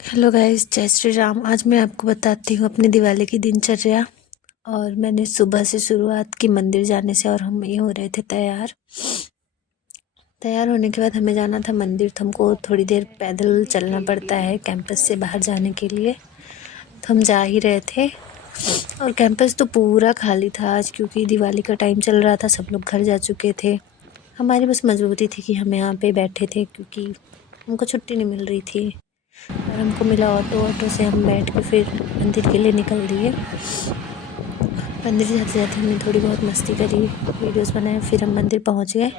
Hello guys, जय श्री राम। आज मैं आपको बताती हूँ अपनी दिवाली की दिनचर्या। और मैंने सुबह से शुरुआत की मंदिर जाने से, और हम ये हो रहे थे तैयार। तैयार होने के बाद हमें जाना था मंदिर, तो हमको थोड़ी देर पैदल चलना पड़ता है कैंपस से बाहर जाने के लिए। तो हम जा ही रहे थे और कैंपस तो पूरा खाली था आज, क्योंकि दिवाली का टाइम चल रहा था, सब लोग घर जा चुके थे। हमारी बस मजबूरी थी कि हम यहाँ पे बैठे थे, क्योंकि हमको छुट्टी नहीं मिल रही थी। और हमको मिला ऑटो से हम बैठ के फिर मंदिर के लिए निकल दिए। मंदिर जाते जाते हमने थोड़ी बहुत मस्ती करी, वीडियोस बनाए, फिर हम मंदिर पहुंच गए।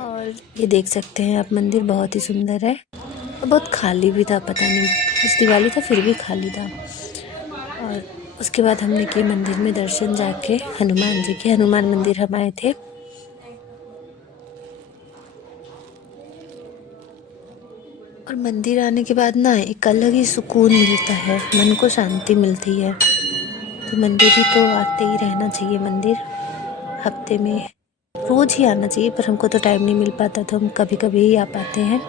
और ये देख सकते हैं आप, मंदिर बहुत ही सुंदर है और बहुत खाली भी था। पता नहीं, इस दिवाली था फिर भी खाली था। और उसके बाद हमने किए मंदिर में दर्शन जाके हनुमान जी के। हनुमान मंदिर हम आए थे। और मंदिर आने के बाद ना एक अलग ही सुकून मिलता है, मन को शांति मिलती है। तो मंदिर ही तो आते ही रहना चाहिए। मंदिर हफ्ते में रोज ही आना चाहिए, पर हमको तो टाइम नहीं मिल पाता, तो हम कभी कभी ही आ पाते हैं।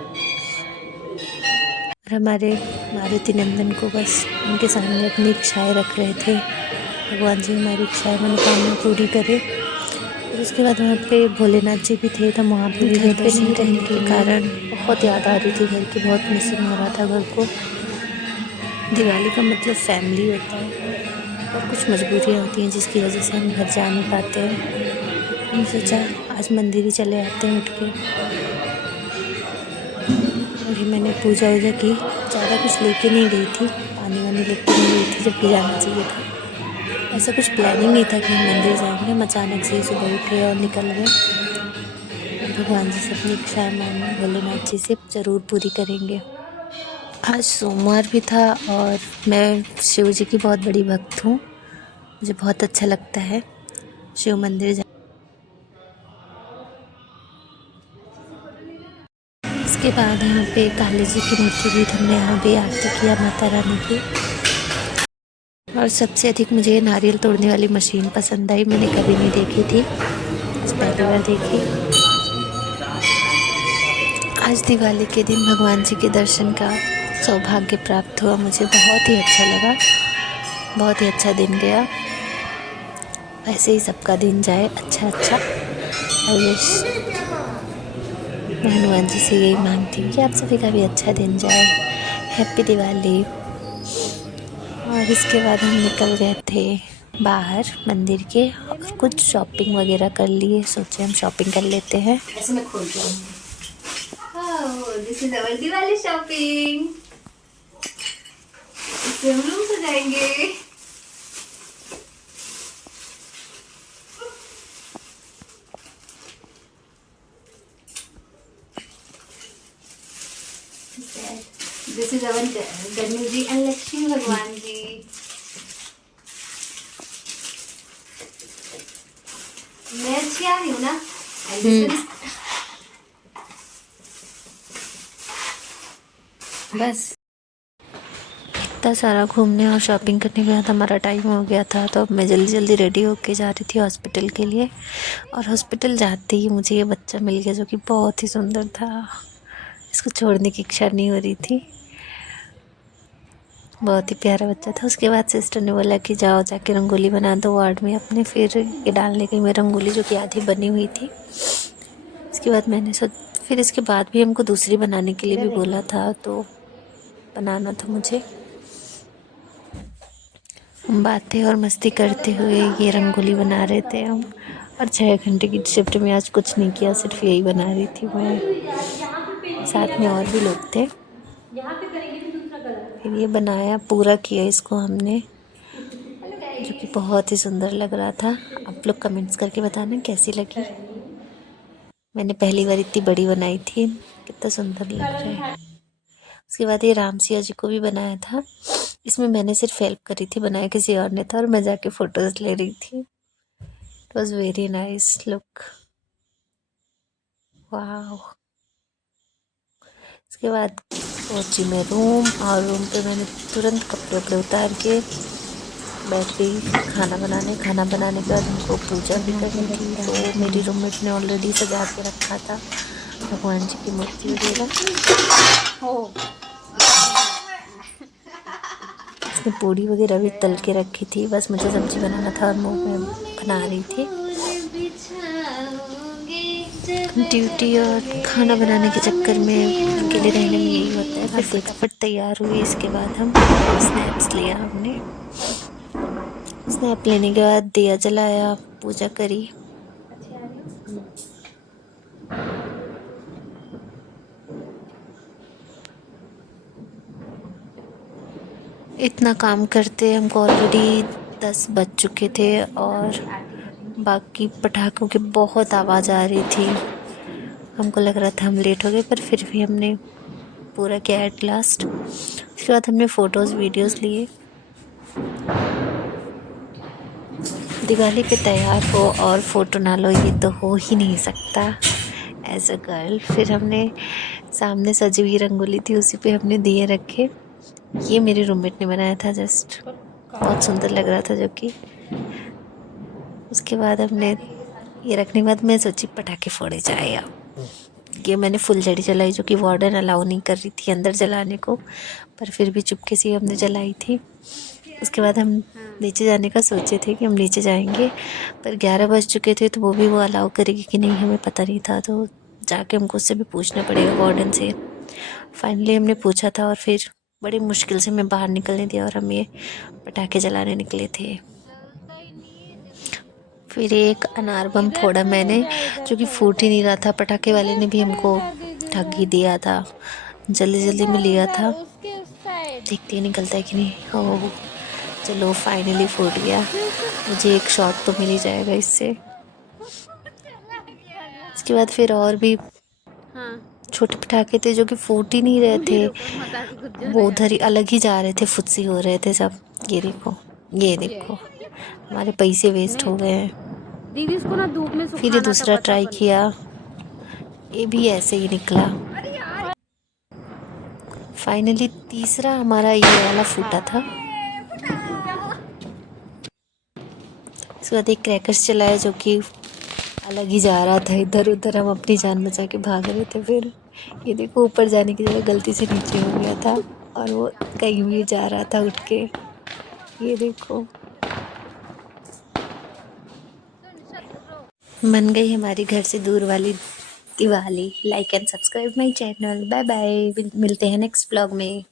और हमारे मारुति नंदन को बस उनके सामने अपनी इच्छाएं रख रहे थे। भगवान जी हमारी इच्छाएं मनोकामना पूरी करे। फिर उसके बाद वहाँ पे भोलेनाथ जी भी थे, तो हम वहाँ पे भी घर पे नहीं रहने के कारण बहुत याद आ रही थी घर की, बहुत मिसिंग हो रहा था घर को। दिवाली का मतलब फैमिली होता है, और कुछ मजबूरियाँ होती हैं जिसकी वजह से हम घर जा नहीं पाते हैं। हमने सोचा आज मंदिर ही चले आते हैं उठ के। और ये मैंने पूजा वूजा की, ज़्यादा कुछ लेके नहीं गई थी, पानी वानी लेके नहीं गई थी, जबकि जाना चाहिए था। ऐसा कुछ प्लानिंग नहीं था कि हम मंदिर जाएंगे, हम अचानक से ही सुबह उठे और निकल गए। और भगवान जी से अपनी इच्छाएं मांगी, भोलेनाथ जी से ज़रूर पूरी करेंगे। आज सोमवार भी था और मैं शिव जी की बहुत बड़ी भक्त हूँ। मुझे बहुत अच्छा लगता है शिव मंदिर। इसके बाद यहाँ पे काली जी की मूर्ति भी, हमने यहाँ भी आरती किया माता रानी की। और सबसे अधिक मुझे नारियल तोड़ने वाली मशीन पसंद आई, मैंने कभी नहीं देखी थी, आज पहली बार देखी। आज दिवाली के दिन भगवान जी के दर्शन का सौभाग्य प्राप्त हुआ, मुझे बहुत ही अच्छा लगा, बहुत ही अच्छा दिन गया। ऐसे ही सबका दिन जाए अच्छा अच्छा। आई विश, मैं हनुमान जी से यही मांगती हूँ कि आप सभी का भी अच्छा दिन जाए। हैप्पी दिवाली। और इसके बाद हम निकल गए थे बाहर मंदिर के, और कुछ शॉपिंग वगैरह कर लिए, सोचे हम शॉपिंग कर लेते हैं। ऐसे मैं खोल के this is our Diwali shopping. इससे हम रूम सजाएंगे। This is our Ganesh ji and Lakshmi भगवान जी। मैं अच्छी आ रही हूँ ना? बस इतना सारा घूमने और शॉपिंग करने के बाद हमारा टाइम हो गया था, तो अब मैं जल्दी जल्दी रेडी होके जा रही थी हॉस्पिटल के लिए। और हॉस्पिटल जाते ही मुझे ये बच्चा मिल गया, जो कि बहुत ही सुंदर था। इसको छोड़ने की इच्छा नहीं हो रही थी, बहुत ही प्यारा बच्चा था। उसके बाद सिस्टर ने बोला कि जाओ जाके रंगोली बना दो वार्ड में अपने। फिर ये डालने गई मैं रंगोली, जो कि आधी बनी हुई थी। इसके बाद फिर इसके बाद भी हमको दूसरी बनाने के लिए भी बोला था, तो बनाना था मुझे। हम बातें और मस्ती करते हुए ये रंगोली बना रहे थे हम। और 6 घंटे की शिफ्ट में आज कुछ नहीं किया, सिर्फ यही बना रही थी मैं। साथ में और भी लोग थे। फिर ये बनाया, पूरा किया इसको हमने, जो कि बहुत ही सुंदर लग रहा था। आप लोग कमेंट्स करके बताना कैसी लगी। मैंने पहली बार इतनी बड़ी बनाई थी, कितना सुंदर लग रहा है। उसके बाद ये राम सिया जी को भी बनाया था। इसमें मैंने सिर्फ हेल्प करी थी, बनाया किसी और ने था, और मैं जाके फोटोज ले रही थी। It was very nice look. वाह। इसके बाद पहुंची मैं रूम, और रूम पे मैंने तुरंत कपड़े वपड़े उतार के बैठ गई खाना बनाने। खाना बनाने के बाद हमको पूजा भी करनी थी, तो मेरी रूममेट ने ऑलरेडी सजा के रखा था भगवान जी की मूर्ति वगैरह। उसने पूड़ी वगैरह भी तल के रखी थी, बस मुझे सब्जी बनाना था और मैं बना रही थी। ड्यूटी और खाना बनाने के चक्कर में अकेले रहने में यही होता है। फिर फटाफट तैयार हुए, इसके बाद हम स्नैप्स लिया हमने। स्नैप लेने के बाद दिया जलाया, पूजा करी। इतना काम करते हमको ऑलरेडी 10 बज चुके थे और बाकी पटाखों की बहुत आवाज़ आ रही थी। हमको लग रहा था हम लेट हो गए, पर फिर भी हमने पूरा किया एट लास्ट। उसके बाद हमने फ़ोटोज़ वीडियोज़ लिए। दिवाली पे तैयार हो और फ़ोटो ना लो, ये तो हो ही नहीं सकता एज अ गर्ल। फिर हमने सामने सजी हुई रंगोली थी, उसी पे हमने दिए रखे। ये मेरे रूममेट ने बनाया था, जस्ट बहुत सुंदर लग रहा था जो कि। उसके बाद हमने ये रखने के बाद मैं सोची पटाखे फोड़े जाए। अब ये मैंने फुलझड़ी जलाई जो कि वार्डन अलाउ नहीं कर रही थी अंदर जलाने को, पर फिर भी चुपके से हमने जलाई थी। उसके बाद हम नीचे जाने का सोचे थे कि हम नीचे जाएंगे, पर 11 बज चुके थे तो वो भी वो अलाउ करेगी कि नहीं हमें पता नहीं था, तो जाके हमको उससे भी पूछना पड़ेगा वार्डन से। फाइनली हमने पूछा था और फिर बड़ी मुश्किल से मैं बाहर निकलने दिया और हम ये पटाखे जलाने निकले थे। फिर एक अनार बम फोड़ा मैंने, जो कि फूट ही नहीं रहा था। पटाखे वाले ने भी हमको ठग ही दिया था, जल्दी जल्दी में लिया था, देखते ही निकलता है कि नहीं। ओह चलो फाइनली फूट गया, मुझे एक शॉट तो मिल ही जाएगा इससे। इसके बाद फिर और भी छोटे पटाखे थे जो कि फूट ही नहीं रहे थे, वो उधर ही अलग ही जा रहे थे, फुदसी हो रहे थे सब। ये देखो, ये देखो, हमारे पैसे वेस्ट हो गए हैं। दीदी इसको ना धूप में फिर ये सुखाना था दूसरा ट्राई पता किया, ये भी ऐसे ही निकला। फाइनली तीसरा हमारा ये वाला फूटा था। इसके बाद एक क्रैकर्स चलाया जो कि अलग ही जा रहा था इधर उधर, हम अपनी जान बचा के भाग रहे थे। फिर ये देखो ऊपर जाने की जगह गलती से नीचे हो गया था और वो कहीं भी जा रहा था उठ के। ये देखो, मन गई हमारी घर से दूर वाली Diwali. Like and subscribe my channel. Bye bye, मिलते हैं नेक्स्ट ब्लॉग में।